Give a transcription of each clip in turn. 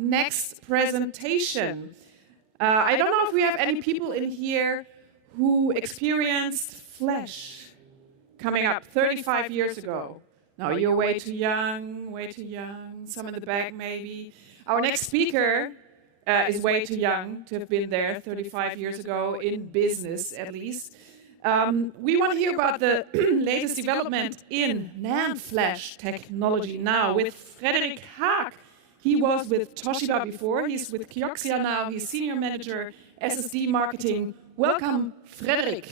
next presentation. I don't know if we have any people in here who experienced Flash coming up 35 years ago. No, you're way too young, way too young. Some in the back, maybe. Our next speaker is way too young to have been there 35 years ago, in business at least. We want to hear about the latest development in NAND Flash technology now with Frederik Haak. He was with Toshiba before, he's with KIOXIA now, he's Senior Manager, SSD Marketing. Welcome, Frederik.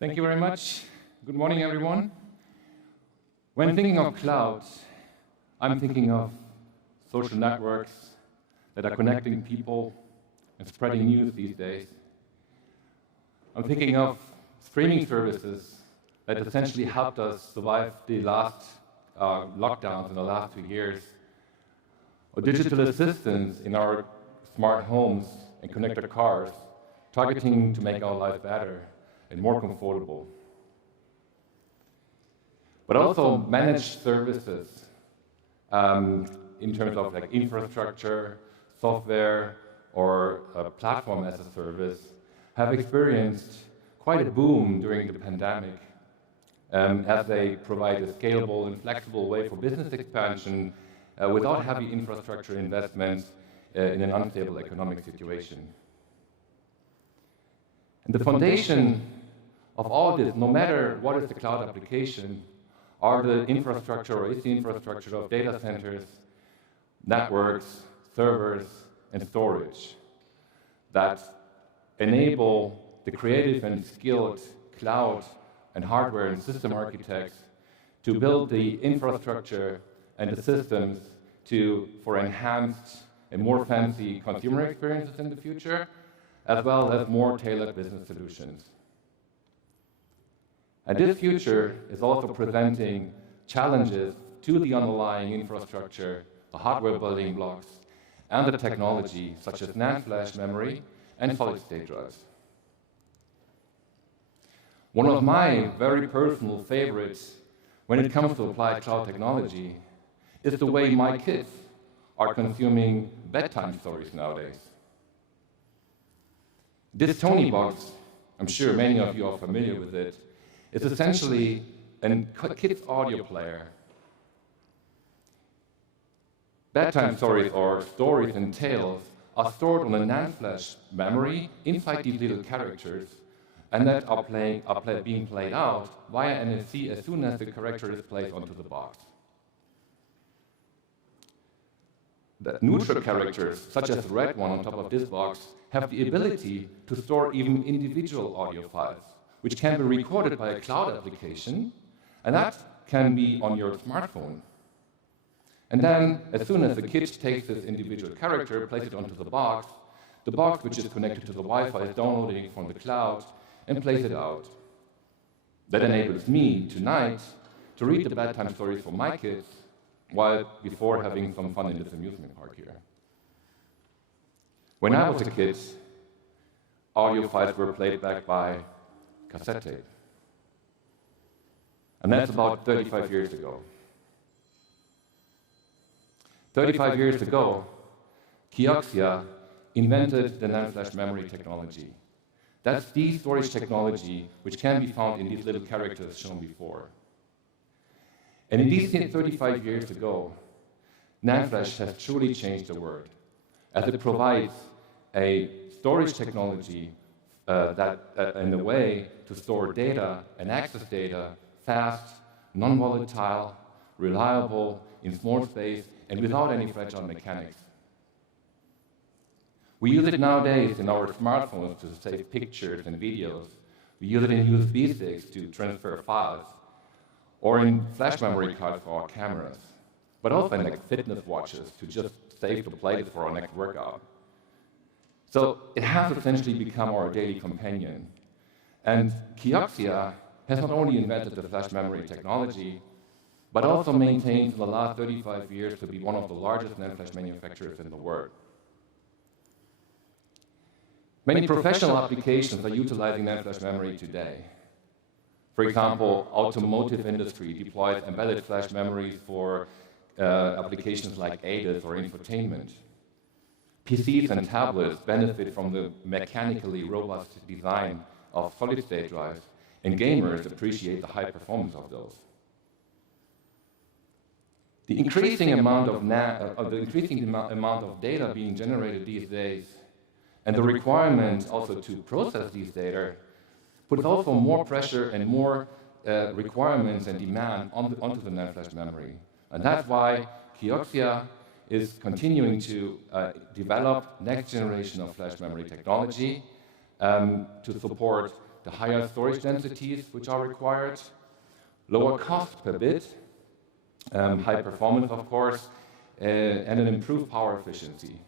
Thank you very much. Good morning, everyone. When thinking of clouds, I'm thinking of social networks that are connecting people and spreading news these days. I'm thinking of streaming services that essentially helped us survive the last lockdowns in the last 2 years, or digital assistants in our smart homes and connected cars, targeting to make our life better and more comfortable. But also managed services in terms of like infrastructure, software, or platform as a service have experienced quite a boom during the pandemic as they provide a scalable and flexible way for business expansion without heavy infrastructure investments in an unstable economic situation. And the foundation of all this, no matter what is the cloud application, are the infrastructure or is the infrastructure of data centers, networks, servers, and storage that enable the creative and skilled cloud and hardware and system architects to build the infrastructure and the systems for enhanced and more fancy consumer experiences in the future, as well as more tailored business solutions. And this future is also presenting challenges to the underlying infrastructure, the hardware building blocks, and the technology, such as NAND Flash memory and solid-state drives. One of my very personal favorites when it comes to applied cloud technology is the way my kids are consuming bedtime stories nowadays. This Tony box, I'm sure many of you are familiar with it, is essentially a kid's audio player. Bedtime stories or stories and tales are stored on a NAND Flash memory inside these little characters, and that are being played out via NFC as soon as the character is placed onto the box. The neutral characters, such as the red one on top of this box, have the ability to store even individual audio files, which can be recorded by a cloud application, and that can be on your smartphone. And then, as soon as the kid takes this individual character, places it onto the box, which is connected to the Wi-Fi, is downloading it from the cloud and plays it out. That enables me, tonight, to read the bedtime stories for my kids, while before having some fun in this amusement park here. When I was a kid, audio files were played back by cassette tape. And that's about 35 years ago. 35 years ago, KIOXIA invented the NAND Flash memory technology. That's the storage technology which can be found in these little characters shown before. And in these 35 years ago, NAND Flash has truly changed the world, as it provides a storage technology in a way to store data and access data fast, non-volatile, reliable, in small space, and without any fragile mechanics. We use it nowadays in our smartphones to save pictures and videos. We use it in USB sticks to transfer files, or in flash memory cards for our cameras, but also in like fitness watches to just save the playlist for our next workout. So it has essentially become our daily companion. And KIOXIA has not only invented the flash memory technology, but also maintains in the last 35 years to be one of the largest NAND flash manufacturers in the world. Many professional applications are utilizing NAND flash memory today. For example, automotive industry deploys embedded flash memory for applications like ADAS or infotainment. PCs and tablets benefit from the mechanically robust design of solid-state drives, and gamers appreciate the high performance of those. The increasing amount of data being generated these days, and the requirement also to process these data, puts also more pressure and more requirements and demand onto the NAND flash memory. And that's why KIOXIA is continuing to develop next generation of flash memory technology to support the higher storage densities which are required, lower cost per bit, high performance, of course, and an improved power efficiency.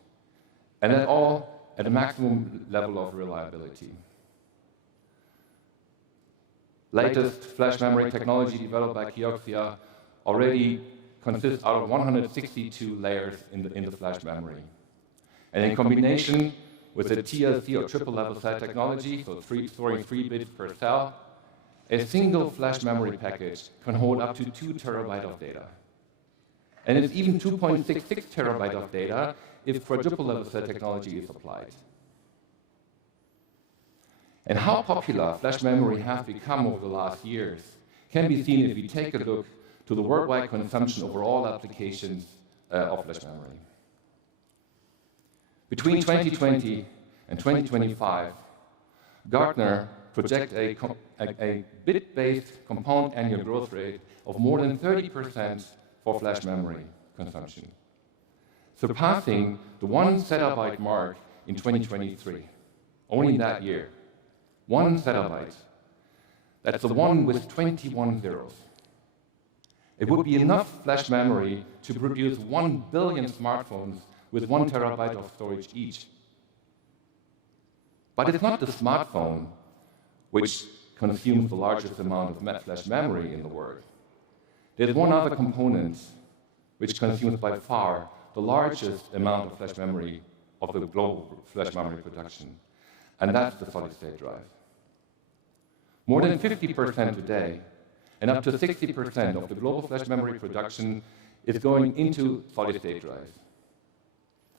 And that all at a maximum level of reliability. Latest flash memory technology developed by KIOXIA already consists out of 162 layers in the flash memory. And in combination with the TLC or triple level cell technology, so storing 3 bits per cell, a single flash memory package can hold up to 2 terabytes of data. And it's even 2.66 terabytes of data if quadruple level cell technology is applied. And how popular flash memory has become over the last years can be seen if we take a look to the worldwide consumption over all applications of flash memory. Between 2020 and 2025, Gartner projects a bit-based compound annual growth rate of more than 30% for flash memory consumption, surpassing the 1 zettabyte mark in 2023, only in that year. 1 zettabyte. That's the one with 21 zeros. It would be enough flash memory to produce 1 billion smartphones with 1 terabyte of storage each. But it's not the smartphone which consumes the largest amount of flash memory in the world. There's one other component which consumes by far the largest amount of flash memory of the global flash memory production, and that's the solid-state drive. More than 50% today, and up to 60% of the global flash memory production is going into solid-state drives.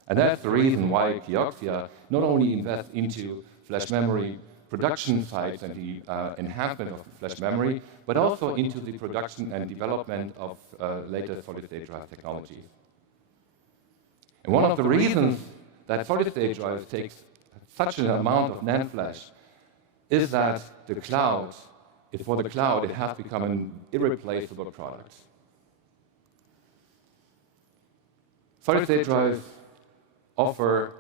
And that's the reason why KIOXIA not only invests into flash memory production sites and the enhancement of flash memory, but also into the production and development of latest solid-state drive technology. And one of the reasons that solid-state drives takes such an amount of NAND flash is that the cloud, for the cloud, it has become an irreplaceable product. Solid-state drives offer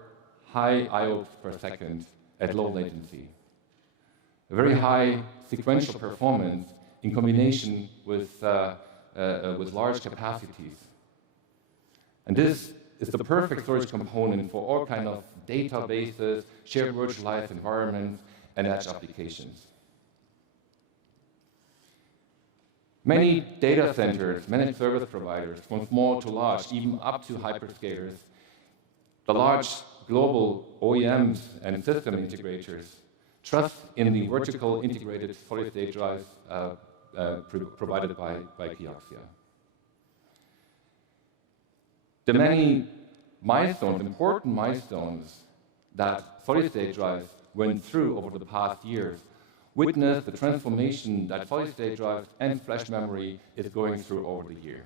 high I/O per second at low latency, a very high sequential performance in combination with large capacities. And this is the perfect storage component for all kinds of databases, shared virtualized environments, and edge applications. Many data centers, managed service providers, from small to large, even up to hyperscalers, the large global OEMs and system integrators trust in the vertical integrated solid-state drives provided by KIOXIA. The many milestones, important milestones that solid-state drives went through over the past years witness the transformation that solid-state drives and flash memory is going through over the year.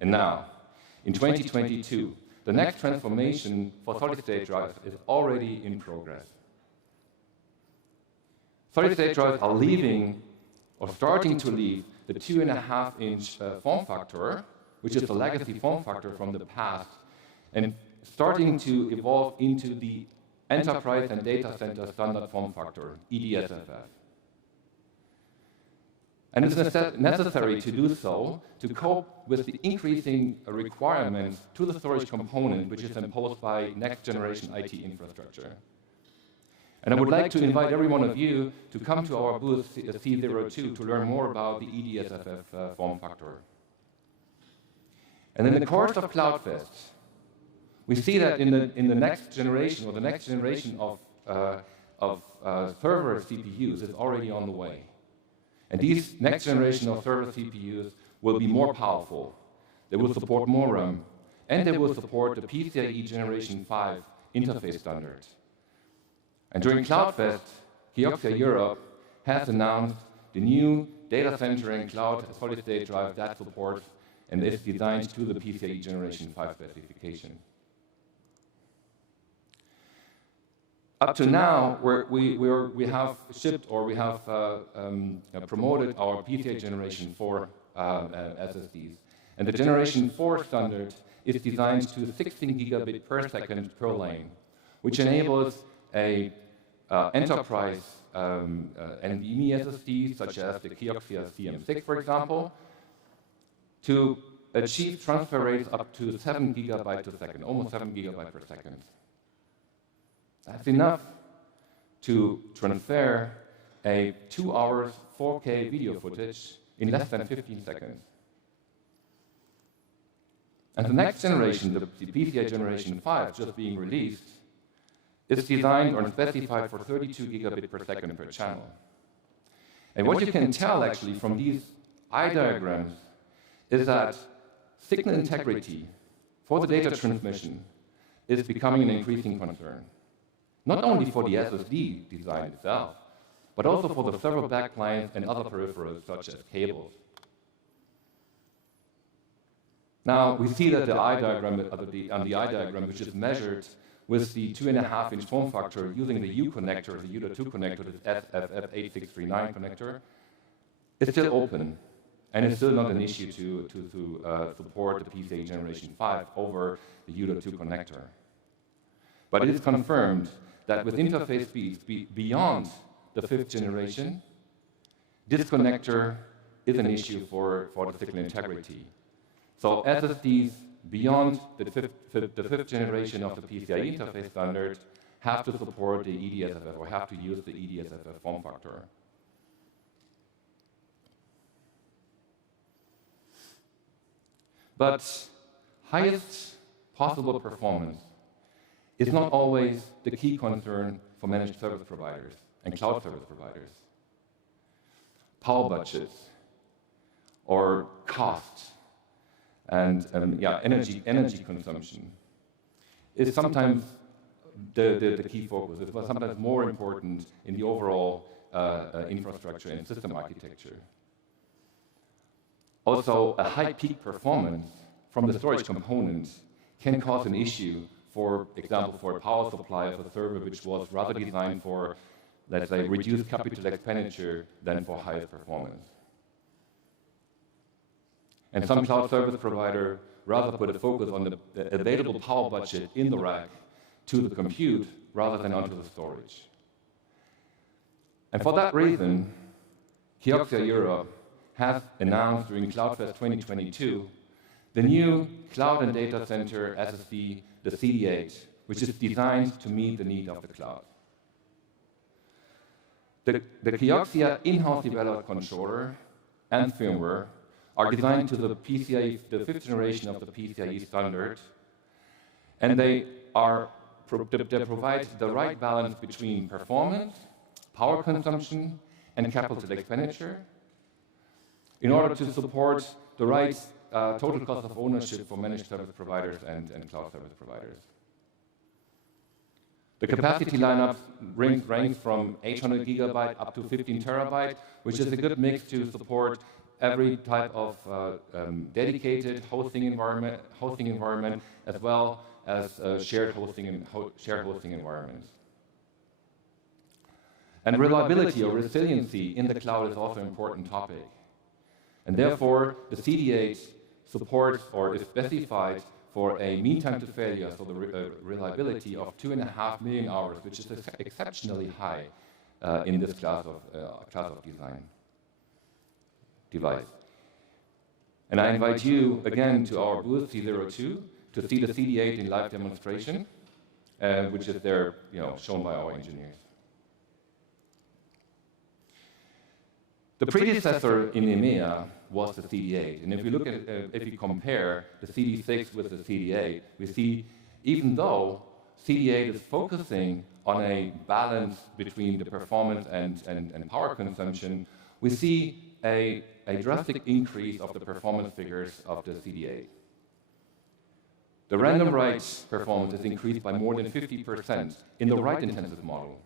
And now, in 2022, the next transformation for solid-state drives is already in progress. Solid-state drives are leaving, or starting to leave, the 2.5-inch form factor, which is the legacy form factor from the past, and starting to evolve into the enterprise and data center standard form factor, EDSFF. And it's necessary to do so to cope with the increasing requirements to the storage component, which is imposed by next-generation IT infrastructure. And I would like to invite every one of you to come to our booth C02 to learn more about the EDSFF form factor. And in the course of CloudFest, we see that in the next generation, or the next generation of server CPUs is already on the way. And these next generation of server CPUs will be more powerful. They will support more RAM, and they will support the PCIe Generation 5 interface standard. And during CloudFest, KIOXIA Europe has announced the new data center and cloud solid-state drive that supports and is designed to the PCIe Generation 5 specification. Up to now, we have shipped or we have promoted our PCIe Generation 4 SSDs. And the Generation 4 standard is designed to 16 gigabit per second per lane, which enables a enterprise NVMe SSD, such as the KIOXIA CM6, for example, to achieve transfer rates up to 7 gigabytes per second, almost 7 gigabytes per second. That's enough to transfer a 2 hours 4K video footage in less than 15 seconds. And the next generation, the PCIe Generation 5, just being released, is designed or specified for 32 gigabit per second per channel. And what you can tell, actually, from these eye diagrams is that signal integrity for the data transmission is becoming an increasing concern. Not only for the SSD design itself, but also for the server backplane and other peripherals, such as cables. Now, we see that the eye diagram, which is measured with the 2.5-inch form factor using the U connector, the U.2 connector, this SFF8639 connector, is still open, and it's still not an issue to support the PCIe Generation 5 over the U.2 connector. But it is confirmed that with interface speeds beyond the 5th generation, this connector is an issue for the signal integrity. So SSDs beyond the fifth generation of the PCIe interface standard have to support the EDSFF or have to use the EDSFF form factor. But highest possible performance is not always the key concern for managed service providers and cloud service providers. Power budgets or cost and energy consumption is sometimes the key focus. It's sometimes more important in the overall infrastructure and system architecture. Also, a high peak performance from the storage components can cause an issue, for example, for a power supply of a server which was rather designed for, let's say, reduced capital expenditure than for higher performance. And some cloud service provider rather put a focus on the available power budget in the rack to the compute rather than onto the storage. And for that reason, KIOXIA Europe has announced during CloudFest 2022 the new Cloud and Data Center SSD, the CD8, which is designed to meet the need of the cloud. The KIOXIA in-house developed controller and firmware are designed to the PCIe, the 5th generation of the PCIe standard, and they provide the right balance between performance, power consumption, and capital expenditure in order to support the right total cost of ownership for managed service providers and cloud service providers. The capacity lineup range from 800 gigabyte up to 15 terabyte, which is a good mix to support every type of dedicated hosting environment, as well as shared hosting environments. And reliability or resiliency in the cloud is also an important topic. And therefore, the CD8 supports or is specified for a mean time to failure, so the reliability of 2.5 million hours, which is exceptionally high in this class of device. And I invite you again to our booth C02 to see the CD8 in live demonstration, which is there, shown by our engineers. The predecessor in EMEA was the CD8, and if you compare the CD6 with the CD8, we see even though CD8 is focusing on a balance between the performance and power consumption, we see a drastic increase of the performance figures of the CD8. The random write performance is increased by more than 50% in the write-intensive model.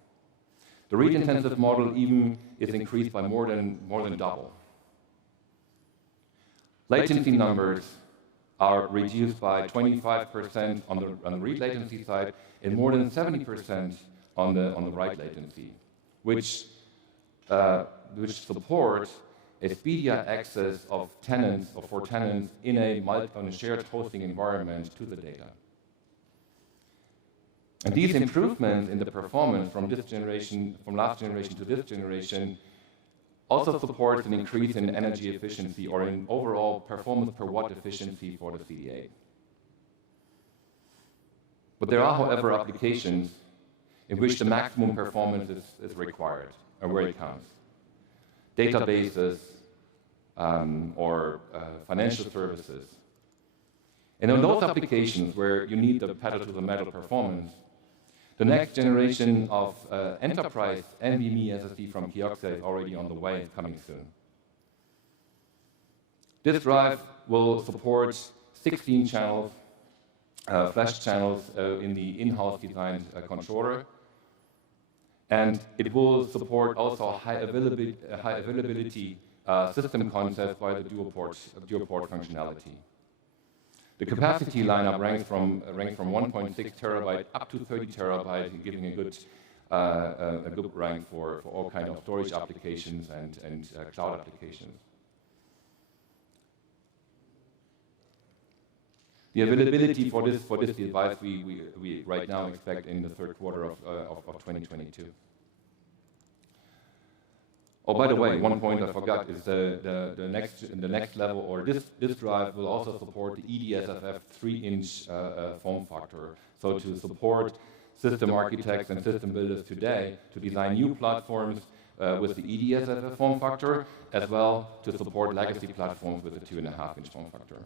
The read-intensive model even is increased by more than double. Latency numbers are reduced by 25% on the read latency side and more than 70% on the write latency, which support a speedier access of tenants or for tenants in on a shared hosting environment to the data. And these improvements in the performance from last generation to this generation, also supports an increase in energy efficiency or in overall performance per watt efficiency for the CD8. But there are, however, applications in which the maximum performance is required, or where it counts. Databases or financial services. And in those applications where you need the pedal-to-the-metal performance, the next generation of enterprise NVMe SSD from KIOXIA is already on the way and coming soon. This drive will support 16 channels, flash channels in the in-house designed controller, and it will support also high availability system concepts by the dual port functionality. The capacity lineup ranks from 1.6 terabyte up to 30 terabyte, giving a good rank for all kinds of storage applications and cloud applications. The availability for this device we right now expect in the third quarter of 2022. Oh, by the way, one point I forgot is the next level, or this drive will also support the EDSFF 3-inch form factor. So to support system architects and system builders today to design new platforms with the EDSFF form factor, as well to support legacy platforms with the 2.5-inch form factor.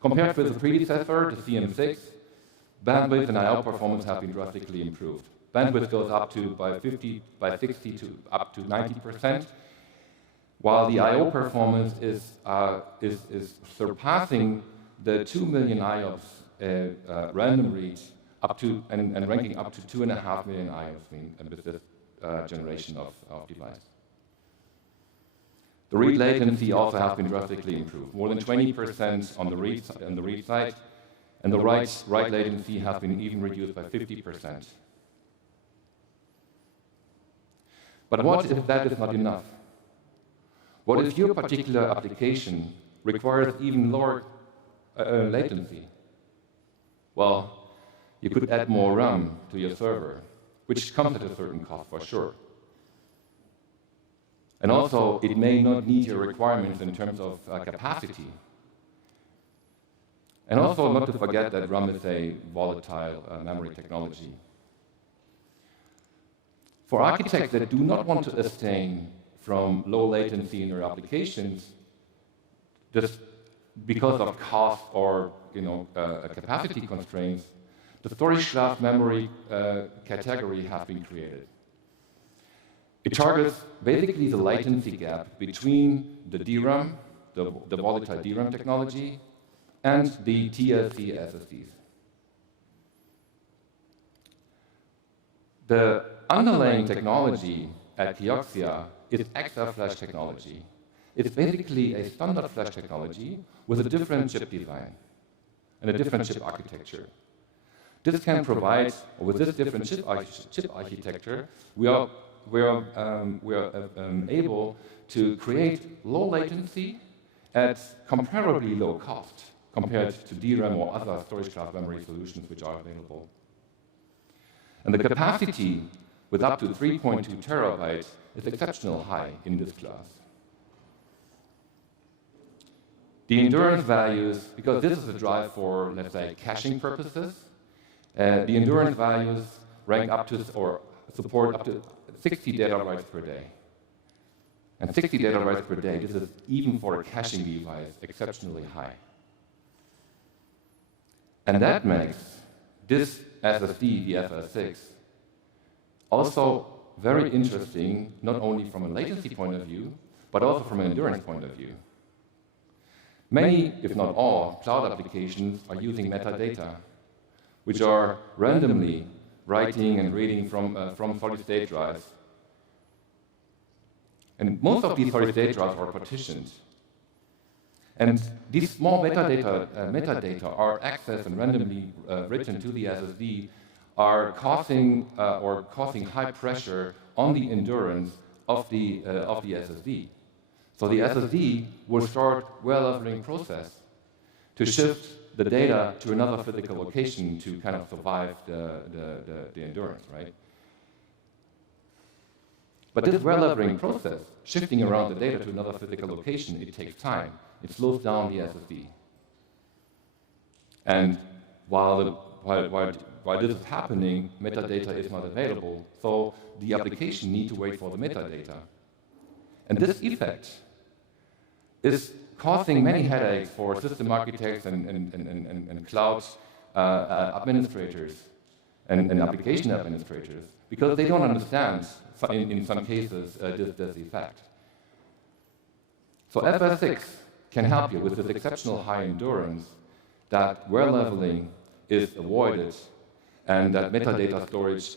Compared with the predecessor, the CM6, bandwidth and I/O performance have been drastically improved. Bandwidth goes up by 60 to up to 90%, while the I/O performance is surpassing the 2 million IOPS random read up to and ranking up to 2.5 million IOPS with this generation of device. The read latency also has been drastically improved, more than 20% on the read side, and the write latency has been even reduced by 50%. But what if that is not enough? What if your particular application requires even lower latency? Well, you could add more RAM to your server, which comes at a certain cost for sure. And also, it may not meet your requirements in terms of capacity. And also, not to forget that RAM is a volatile memory technology. For architects that do not want to abstain from low latency in their applications, just because of cost or capacity constraints, the storage class memory category has been created. It targets basically the latency gap between the DRAM, the volatile DRAM technology, and the TLC SSDs. The underlying technology at KIOXIA is XR flash technology. It's basically a standard flash technology with a different chip design and a different chip architecture. This can provide, or with this different chip architecture, we are able to create low latency at comparably low cost compared to DRAM or other storage class memory solutions which are available. And the capacity with up to 3.2 terabytes is exceptionally high in this class. The endurance values, because this is a drive for, let's say, caching purposes, the endurance values rank up to, or support up to 60 data writes per day. And 60 data writes per day, this is even for a caching device exceptionally high. And that makes this SSD, the FS6, also very interesting, not only from a latency point of view, but also from an endurance point of view. Many, if not all, cloud applications are using metadata, which are randomly writing and reading from solid-state drives. And most of these solid-state drives are partitioned. And these small metadata are accessed and randomly written to the SSD, are causing high pressure on the endurance of the SSD. So the SSD will start well-leveling process to shift the data to another physical location to kind of survive the endurance, right? But this well-leveling process, shifting around the data to another physical location, it takes time. It slows down the SSD. And while this is happening, metadata is not available, so the application needs to wait for the metadata. And this effect is causing many headaches for system architects and cloud administrators and application administrators, because they don't understand, in some cases, this effect. So FS6 can help you with this exceptional high endurance, that where leveling is avoided, and that metadata storage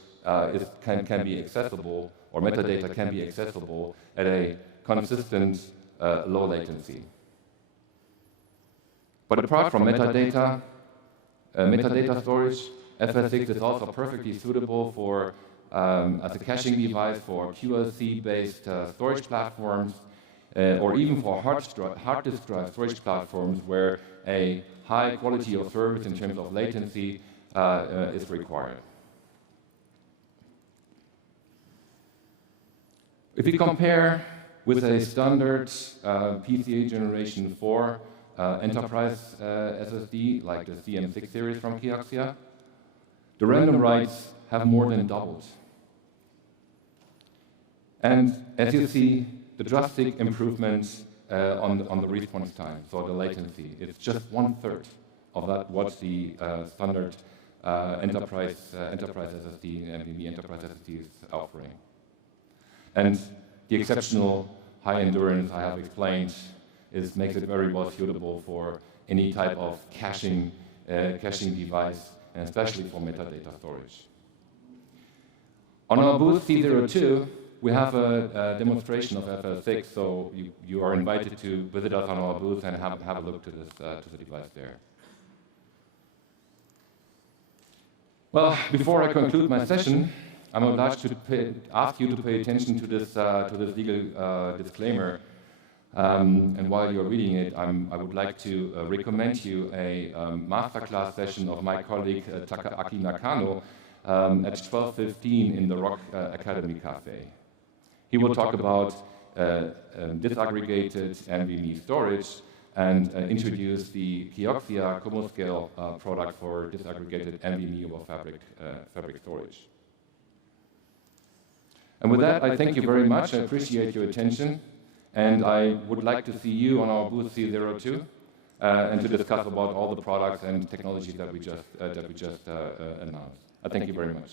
can be accessible, or metadata can be accessible at a consistent low latency. But apart from metadata storage, FS6 is also perfectly suitable for as a caching device for QLC-based storage platforms, or even for hard disk drive storage platforms where a high quality of service in terms of latency is required. If we compare with a standard PCIe Generation 4 enterprise SSD, like the CM6 series from KIOXIA, the random writes have more than doubled. And as you see, the drastic improvements on the response time, so the latency, it's just 1/3 of that what the standard enterprise SSD and the enterprise SSD is offering. And the exceptional high endurance I have explained makes it very well suitable for any type of caching device, and especially for metadata storage. On our booth C02, we have a demonstration of FS6, so you are invited to visit us on our booth and have a look to the device there. Well, before I conclude my session, I'm obliged to ask you to pay attention to this legal disclaimer. And while you're reading it, I would like to recommend you a masterclass session of my colleague Takaaki Nakano at 12:15 in the Rock Academy Cafe. He will talk about disaggregated NVMe storage and introduce the KIOXIA Combo-Scale product for disaggregated NVMe over fabric storage. And with that, I thank you very much. I appreciate your attention. And I would like to see you on our booth C02 and to discuss about all the products and technologies that we just announced. I thank you very much.